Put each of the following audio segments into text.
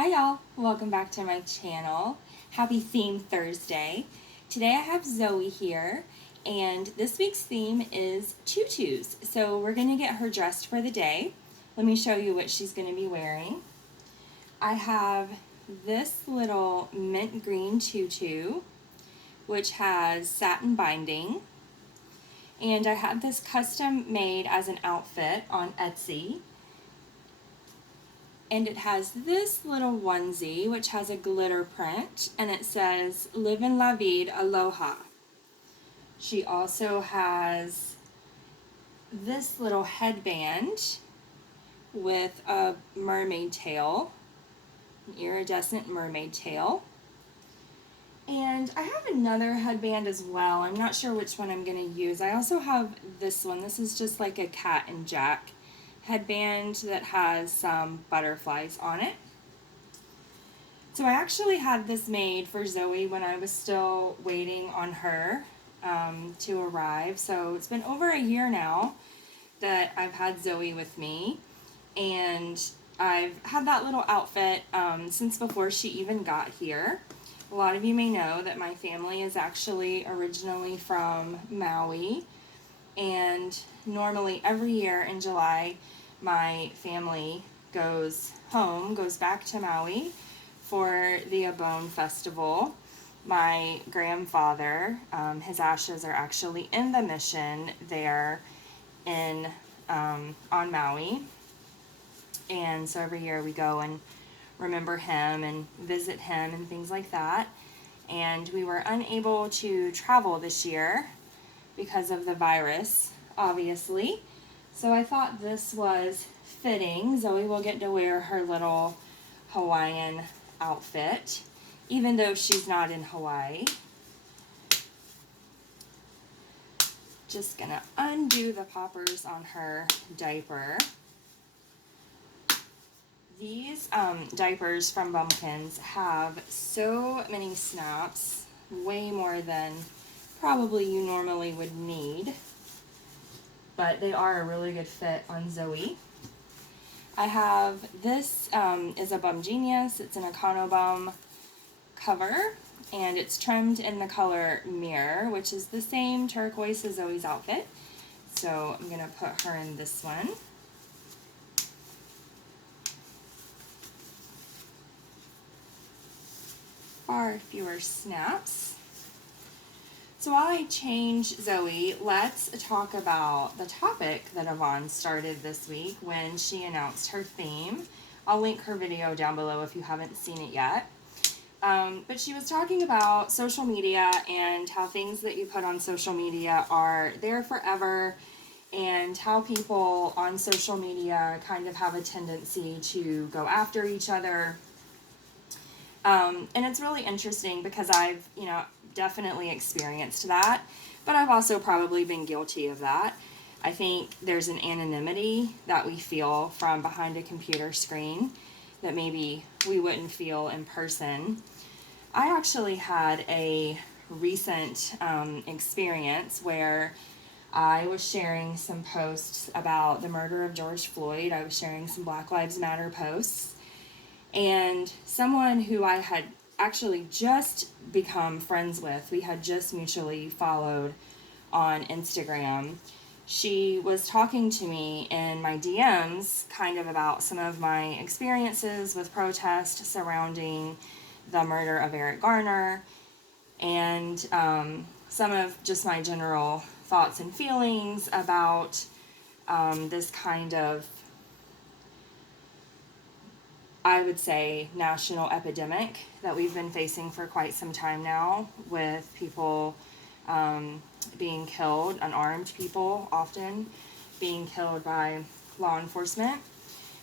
Hi y'all, welcome back to my channel. Happy Theme Thursday. Today I have Zoe here and this week's theme is tutus. So we're going to get her dressed for the day. Let me show you what she's going to be wearing. I have this little mint green tutu which has satin binding, and I had this custom made as an outfit on Etsy. And it has this little onesie which has a glitter print and it says "Live in la vida, aloha." She also has this little headband with a mermaid tail, an iridescent mermaid tail. And I have another headband as well. I'm not sure which one I'm going to use. I also have this one. This is just like a cat and jack headband that has some butterflies on it. So I actually had this made for Zoe when I was still waiting on her to arrive. So it's been over a year now that I've had Zoe with me, and I've had that little outfit since before she even got here. A lot of you may know that my family is actually originally from Maui, and normally every year in July my family goes back to Maui for the Reborn festival. My grandfather, his ashes are actually in the mission there on Maui, and so every year we go and remember him and visit him and things like that. And we were unable to travel this year because of the virus, obviously. So I thought this was fitting. Zoe will get to wear her little Hawaiian outfit, even though she's not in Hawaii. Just gonna undo the poppers on her diaper. These diapers from Bumpkins have so many snaps, way more than probably you normally would need, but they are a really good fit on Zoe. I have this is a Bum Genius. It's an Econo Bum cover, and it's trimmed in the color Mirror, which is the same turquoise as Zoe's outfit. So I'm gonna put her in this one. Far fewer snaps. So while I change Zoe, let's talk about the topic that Yvonne started this week when she announced her theme. I'll link her video down below if you haven't seen it yet. But she was talking about social media and how things that you put on social media are there forever, and how people on social media kind of have a tendency to go after each other. And it's really interesting because I've, definitely experienced that, but I've also probably been guilty of that. I think there's an anonymity that we feel from behind a computer screen that maybe we wouldn't feel in person. I actually had a recent experience where I was sharing some posts about the murder of George Floyd. I was sharing some Black Lives Matter posts, and someone who I had actually just become friends with, we had just mutually followed on Instagram, she was talking to me in my DMs kind of about some of my experiences with protest surrounding the murder of Eric Garner, and some of just my general thoughts and feelings about this kind of, I would say, national epidemic that we've been facing for quite some time now, with people being killed, unarmed people often being killed by law enforcement.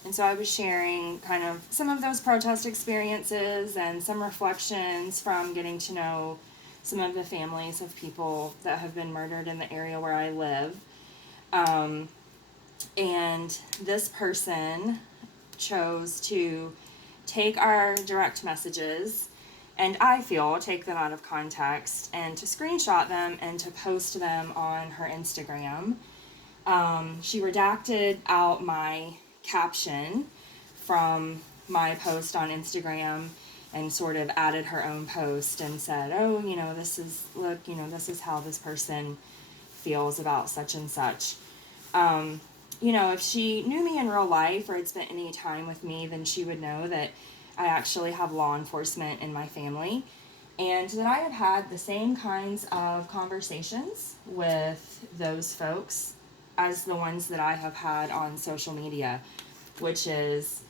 And so I was sharing kind of some of those protest experiences and some reflections from getting to know some of the families of people that have been murdered in the area where I live. And this person chose to take our direct messages, and I feel take them out of context, and to screenshot them and to post them on her Instagram. She redacted out my caption from my post on Instagram and sort of added her own post and said, oh, this is how this person feels about such and such. If she knew me in real life or had spent any time with me, then she would know that I actually have law enforcement in my family, and that I have had the same kinds of conversations with those folks as the ones that I have had on social media, which is,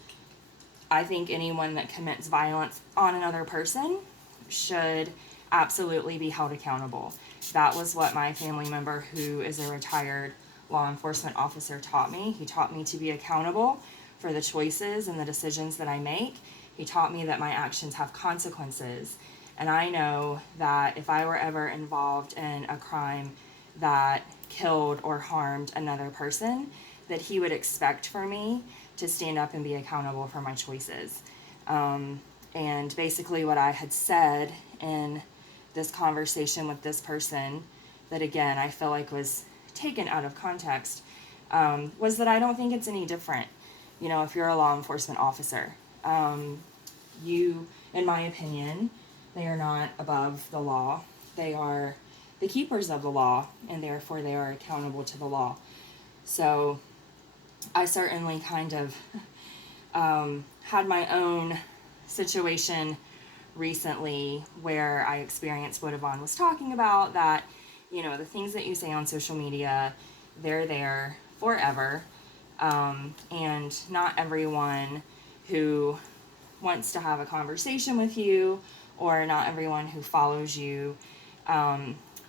I think anyone that commits violence on another person should absolutely be held accountable. That was what my family member, who is a retired law enforcement officer, taught me. He taught me to be accountable for the choices and the decisions that I make. He taught me that my actions have consequences. And I know that if I were ever involved in a crime that killed or harmed another person, that he would expect for me to stand up and be accountable for my choices. And basically what I had said in this conversation with this person, that again, I feel like was taken out of context, was that I don't think it's any different, if you're a law enforcement officer. You, in my opinion, they are not above the law. They are the keepers of the law, and therefore they are accountable to the law. So I certainly kind of had my own situation recently where I experienced what Yvonne was talking about, that, the things that you say on social media, they're there forever. And not everyone who wants to have a conversation with you, or not everyone who follows you,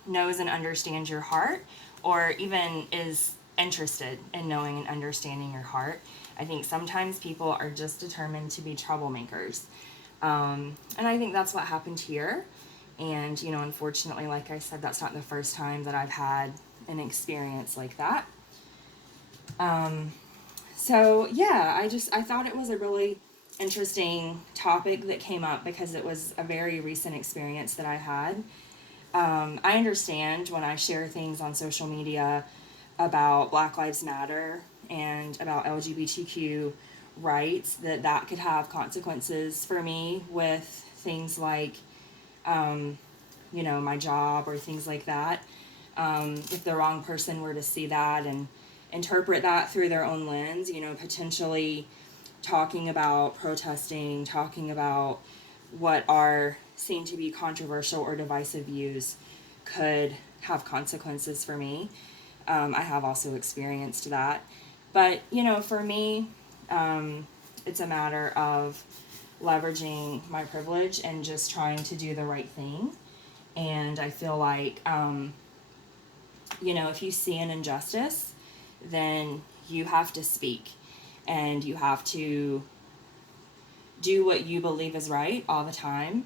knows and understands your heart, or even is interested in knowing and understanding your heart. I think sometimes people are just determined to be troublemakers. And I think that's what happened here. And, unfortunately, like I said, that's not the first time that I've had an experience like that. So yeah, I thought it was a really interesting topic that came up because it was a very recent experience that I had. I understand when I share things on social media about Black Lives Matter and about LGBTQ rights, that could have consequences for me with things like, my job or things like that. If the wrong person were to see that and interpret that through their own lens, potentially talking about protesting, talking about what are seen to be controversial or divisive views could have consequences for me. I have also experienced that. But, for me, it's a matter of leveraging my privilege and just trying to do the right thing. And I feel like, if you see an injustice, then you have to speak and you have to do what you believe is right all the time.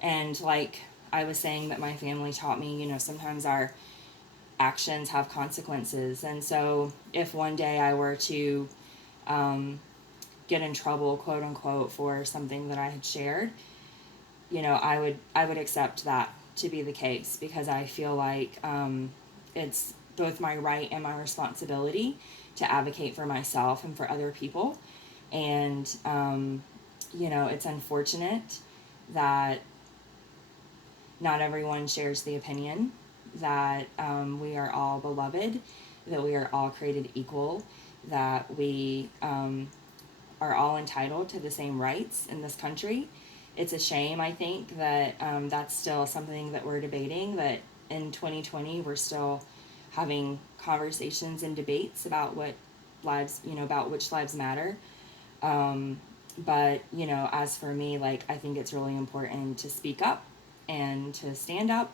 And like I was saying, that my family taught me, sometimes our actions have consequences. And so if one day I were to get in trouble, quote unquote, for something that I had shared, I would accept that to be the case, because I feel like it's both my right and my responsibility to advocate for myself and for other people. And it's unfortunate that not everyone shares the opinion that we are all beloved, that we are all created equal, that we are all entitled to the same rights in this country. It's a shame, I think, that that's still something that we're debating, that in 2020 we're still having conversations and debates about what lives, about which lives matter. But, as for me, like, I think it's really important to speak up and to stand up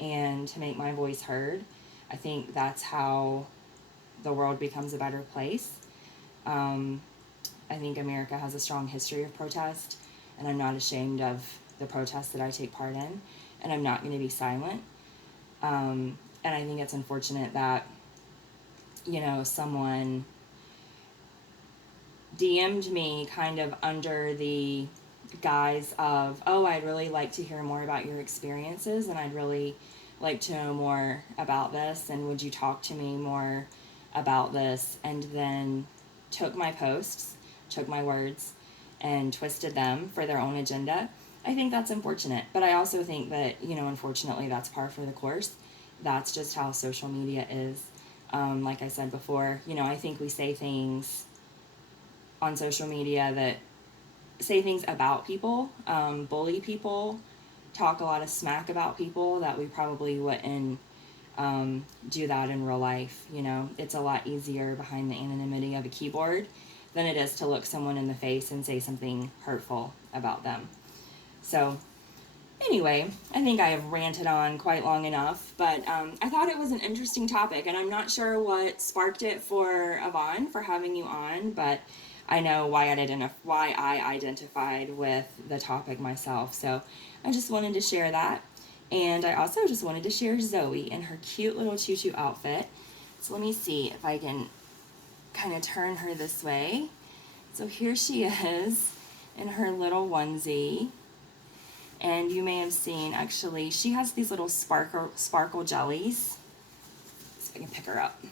and to make my voice heard. I think that's how the world becomes a better place. I think America has a strong history of protest, and I'm not ashamed of the protests that I take part in, and I'm not going to be silent. And I think it's unfortunate that, someone DM'd me kind of under the guise of, oh, I'd really like to hear more about your experiences, and I'd really like to know more about this, and would you talk to me more about this? And then took my posts, took my words, and twisted them for their own agenda. I think that's unfortunate, but I also think that, unfortunately, that's par for the course. That's just how social media is. Like I said before, I think we say things on social media that say things about people, bully people, talk a lot of smack about people that we probably wouldn't do that in real life. It's a lot easier behind the anonymity of a keyboard than it is to look someone in the face and say something hurtful about them. So anyway, I think I have ranted on quite long enough, but I thought it was an interesting topic, and I'm not sure what sparked it for Yvonne for having you on, but I know why I identified with the topic myself. So I just wanted to share that. And I also just wanted to share Zoe in her cute little tutu outfit. So let me see if I can kind of turn her this way. So here she is in her little onesie. And you may have seen, actually, she has these little sparkle jellies. Let's see if I can pick her up.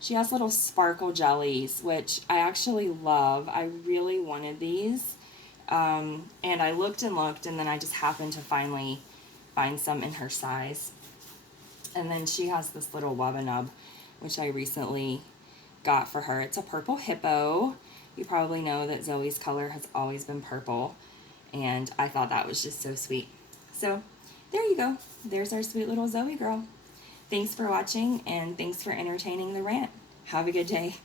She has little sparkle jellies, which I actually love. I really wanted these. And I looked, and then I just happened to finally find some in her size. And then she has this little wubbanub, which I recently got for her. It's a purple hippo. You probably know that Zoe's color has always been purple, and I thought that was just so sweet. So there you go. There's our sweet little Zoe girl. Thanks for watching, and thanks for entertaining the rant. Have a good day.